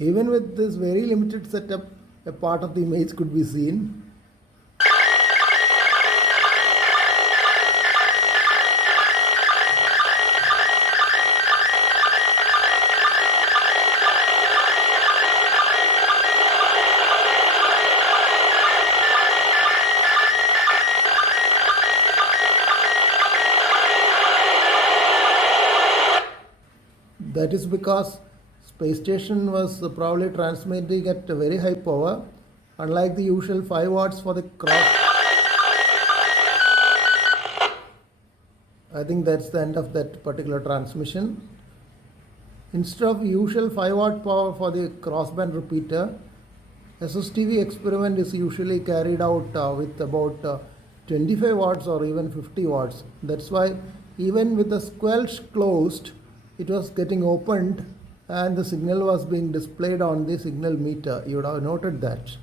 Even with this very limited setup, a part of the image could be seen. That is because space station was probably transmitting at a very high power, unlike the usual 5 watts for the cross. I think that's the end of that particular transmission. Instead of usual 5 watt power for the crossband repeater, SSTV experiment is usually carried out with about 25 watts or even 50 watts. That's why even with the squelch closed, it was getting opened and the signal was being displayed on the signal meter. You would have noted that.